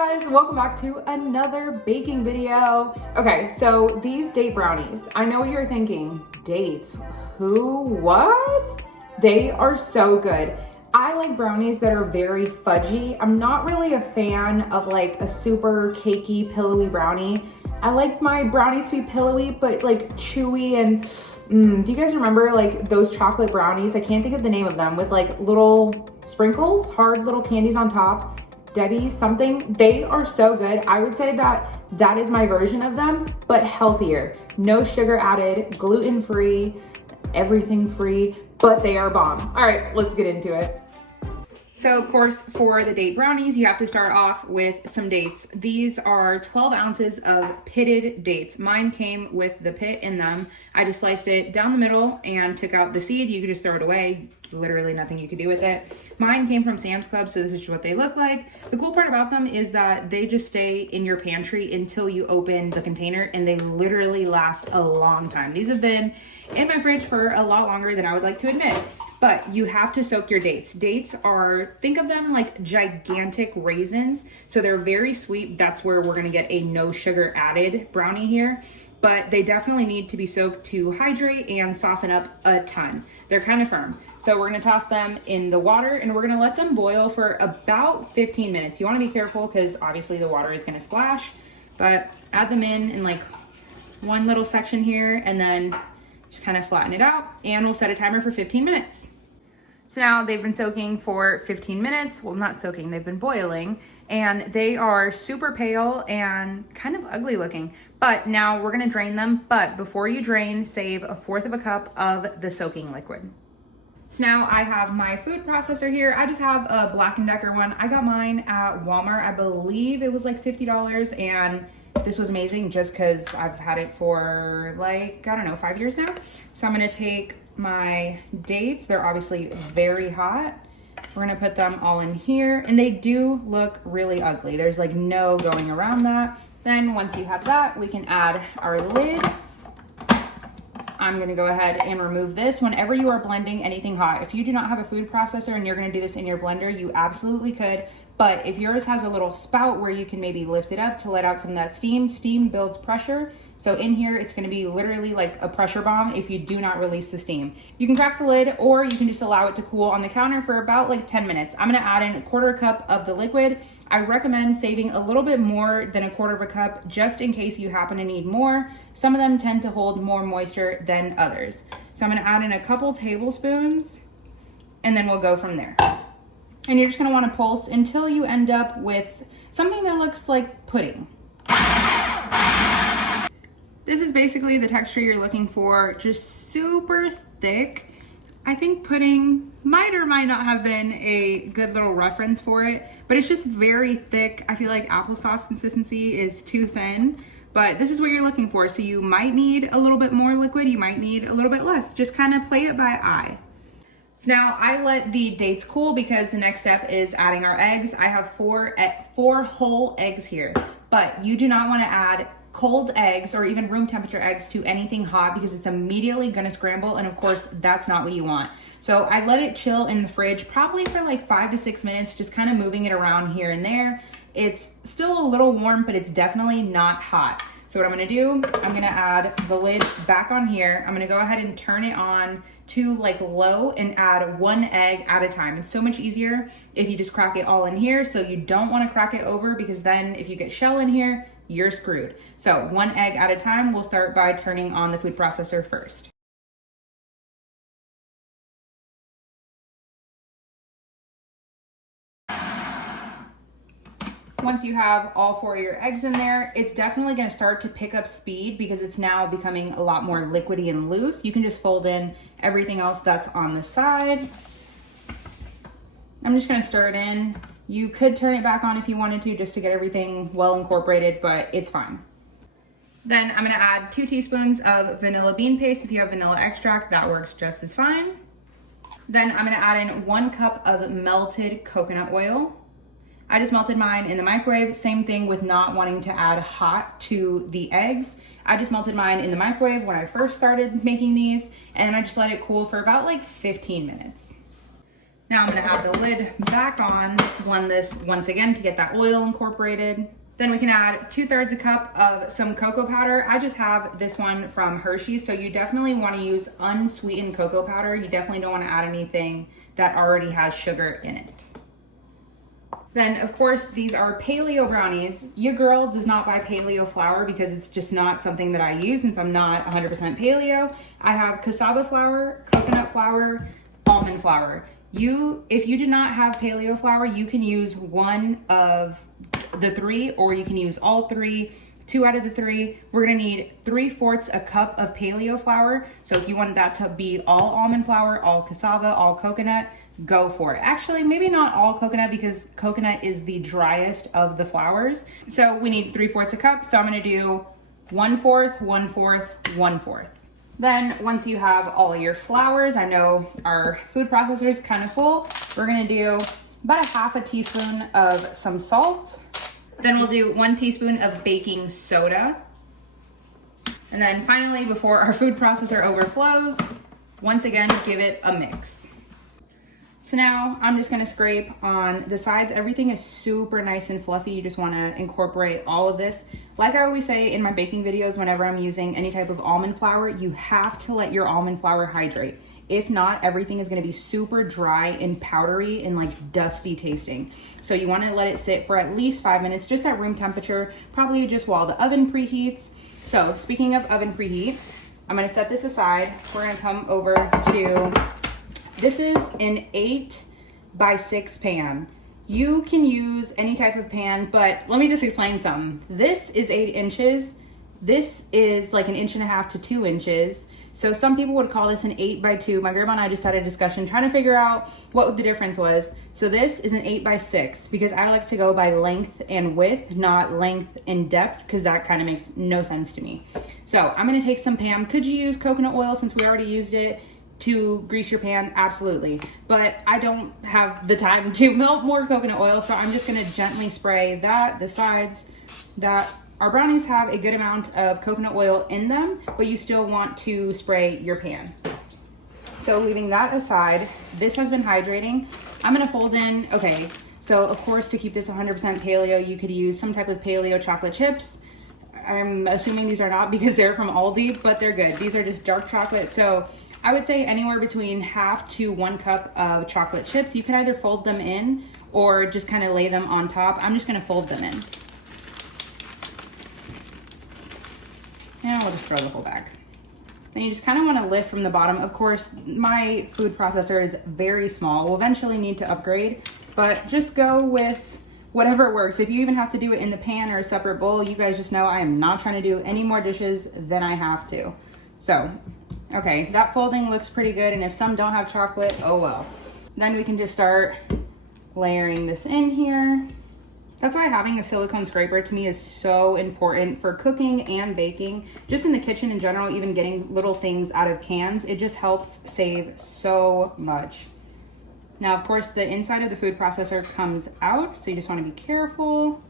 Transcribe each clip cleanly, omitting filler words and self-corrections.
guys, welcome back to another baking video. Okay, so these date brownies, I know what you're thinking, dates, who, what? They are so good. I like brownies that are very fudgy. I'm not really a fan of like a super cakey, pillowy brownie. I like my brownies to be pillowy, but like chewy and do you guys remember like those chocolate brownies? I can't think of the name of them with like little sprinkles, hard little candies on top. Debbie something, they are so good. I would say that is my version of them, but healthier. No sugar added, gluten-free, everything free, but they are bomb. All right, let's get into it. So of course, for the date brownies, you have to start off with some dates. These are 12 ounces of pitted dates. Mine came with the pit in them. I just sliced it down the middle and took out the seed. You could just throw it away. Literally nothing you could do with it. Mine came from Sam's Club, so this is what they look like. The cool part about them is that they just stay in your pantry until you open the container, and they literally last a long time. These have been in my fridge for a lot longer than I would like to admit. But you have to soak your dates. Dates are, think of them like gigantic raisins. So they're very sweet. That's where we're gonna get a no sugar added brownie here. But they definitely need to be soaked to hydrate and soften up a ton. They're kind of firm. So we're gonna toss them in the water and we're gonna let them boil for about 15 minutes. You wanna be careful because obviously the water is gonna splash, but add them in like one little section here and then just kind of flatten it out, and we'll set a timer for 15 minutes. So now they've been soaking for 15 minutes. Well, not soaking, they've been boiling, and they are super pale and kind of ugly looking. But now we're gonna drain them, but before you drain, save 1/4 of a cup of the soaking liquid. So now I have my food processor here. I just have a Black & Decker one. I got mine at Walmart. I believe it was like $50, and this was amazing just because I've had it for like, I don't know, 5 years now. So I'm gonna take my dates. They're obviously very hot. We're gonna put them all in here, and they do look really ugly. There's like no going around that. Then once you have that, we can add our lid. I'm gonna go ahead and remove this. Whenever you are blending anything hot, if you do not have a food processor and you're gonna do this in your blender, you absolutely could. But if yours has a little spout where you can maybe lift it up to let out some of that steam, steam builds pressure. So in here, it's gonna be literally like a pressure bomb if you do not release the steam. You can crack the lid, or you can just allow it to cool on the counter for about like 10 minutes. I'm gonna add in 1/4 cup of the liquid. I recommend saving a little bit more than 1/4 of a cup just in case you happen to need more. Some of them tend to hold more moisture than others. So I'm gonna add in a couple tablespoons, and then we'll go from there. And you're just gonna wanna pulse until you end up with something that looks like pudding. This is basically the texture you're looking for, just super thick. I think pudding might or might not have been a good little reference for it, but it's just very thick. I feel like applesauce consistency is too thin, but this is what you're looking for. So you might need a little bit more liquid, you might need a little bit less. Just kind of play it by eye. So now I let the dates cool because the next step is adding our eggs. I have four whole eggs here, but you do not want to add cold eggs or even room temperature eggs to anything hot because it's immediately gonna scramble, and of course that's not what you want. So I let it chill in the fridge probably for like 5 to 6 minutes, just kind of moving it around here and there. It's still a little warm, but it's definitely not hot. So what I'm gonna do, I'm gonna add the lid back on here. I'm gonna go ahead and turn it on to like low and add 1 egg at a time. It's so much easier if you just crack it all in here. So you don't wanna crack it over because then if you get shell in here, you're screwed. So 1 egg at a time. We'll start by turning on the food processor first. Once you have all 4 of your eggs in there, it's definitely gonna start to pick up speed because it's now becoming a lot more liquidy and loose. You can just fold in everything else that's on the side. I'm just gonna stir it in. You could turn it back on if you wanted to, just to get everything well incorporated, but it's fine. Then I'm gonna add 2 teaspoons of vanilla bean paste. If you have vanilla extract, that works just as fine. Then I'm gonna add in 1 cup of melted coconut oil. I just melted mine in the microwave. Same thing with not wanting to add hot to the eggs. I just melted mine in the microwave when I first started making these, and I just let it cool for about like 15 minutes. Now I'm gonna have the lid back on, blend this once again to get that oil incorporated. Then we can add 2/3 a cup of some cocoa powder. I just have this one from Hershey's, so you definitely want to use unsweetened cocoa powder. You definitely don't want to add anything that already has sugar in it. Then, of course, these are Paleo brownies. Your girl does not buy Paleo flour because it's just not something that I use since I'm not 100% Paleo. I have cassava flour, coconut flour, almond flour. If you do not have Paleo flour, you can use one of the three, or you can use all three, 2 out of the 3. We're gonna need 3/4 a cup of Paleo flour. So if you want that to be all almond flour, all cassava, all coconut, go for it. Actually, maybe not all coconut because coconut is the driest of the flours. So we need 3/4 a cup. So I'm gonna do 1/4, 1/4, 1/4. Then once you have all your flours, I know our food processor is kind of full. We're gonna do about 1/2 teaspoon of some salt. Then we'll do 1 teaspoon of baking soda. And then finally, before our food processor overflows, once again, give it a mix. So now I'm just gonna scrape on the sides. Everything is super nice and fluffy. You just wanna incorporate all of this. Like I always say in my baking videos, whenever I'm using any type of almond flour, you have to let your almond flour hydrate. If not, everything is gonna be super dry and powdery and like dusty tasting. So you wanna let it sit for at least 5 minutes, just at room temperature, probably just while the oven preheats. So speaking of oven preheat, I'm gonna set this aside. We're gonna come over to, this is an 8x6 pan. You can use any type of pan, but let me just explain something. This is 8 inches. This is like 1.5 to 2 inches. So some people would call this an 8x2. My grandma and I just had a discussion trying to figure out what the difference was. So this is an 8x6 because I like to go by length and width, not length and depth, because that kind of makes no sense to me. So I'm gonna take some pan. Could you use coconut oil since we already used it to grease your pan? Absolutely. But I don't have the time to melt more coconut oil, so I'm just gonna gently spray the sides, that our brownies have a good amount of coconut oil in them, but you still want to spray your pan. So leaving that aside, this has been hydrating. I'm gonna fold in, okay, so of course to keep this 100% paleo, you could use some type of paleo chocolate chips. I'm assuming these are not because they're from Aldi, but they're good. These are just dark chocolate. So I would say anywhere between 1/2 to 1 cup of chocolate chips. You can either fold them in or just kind of lay them on top. I'm just gonna fold them in. And we'll just throw the whole bag. Then you just kind of want to lift from the bottom. Of course, my food processor is very small. We'll eventually need to upgrade, but just go with whatever works. If you even have to do it in the pan or a separate bowl, you guys just know I am not trying to do any more dishes than I have to. So, okay, that folding looks pretty good. And if some don't have chocolate, oh well. Then we can just start layering this in here. That's why having a silicone scraper to me is so important for cooking and baking. Just in the kitchen in general, even getting little things out of cans, it just helps save so much. Now, of course, the inside of the food processor comes out, so you just want to be careful.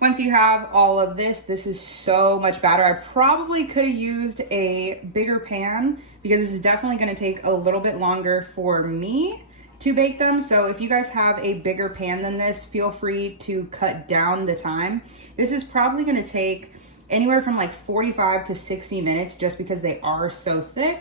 Once you have all of this, this is so much batter. I probably could have used a bigger pan because this is definitely going to take a little bit longer for me to bake them. So if you guys have a bigger pan than this, feel free to cut down the time. This is probably going to take anywhere from like 45 to 60 minutes just because they are so thick.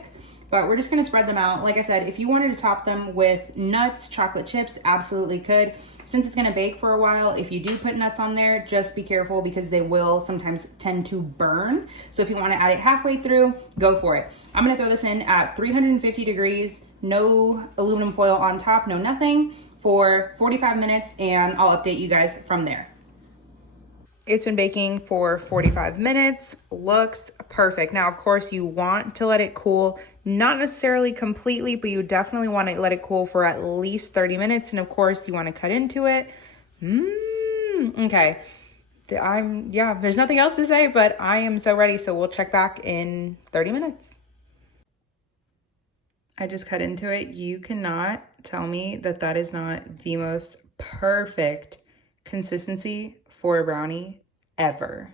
But we're just going to spread them out. Like I said, if you wanted to top them with nuts, chocolate chips, absolutely could. Since it's going to bake for a while, if you do put nuts on there, just be careful because they will sometimes tend to burn. So if you want to add it halfway through, go for it. I'm going to throw this in at 350 degrees, no aluminum foil on top, no nothing, for 45 minutes, and I'll update you guys from there. It's been baking for 45 minutes, looks perfect. Now, of course, you want to let it cool, not necessarily completely, but you definitely want to let it cool for at least 30 minutes. And of course, you want to cut into it. Okay. There's nothing else to say, but I am so ready. So we'll check back in 30 minutes. I just cut into it. You cannot tell me that that is not the most perfect consistency for a brownie ever.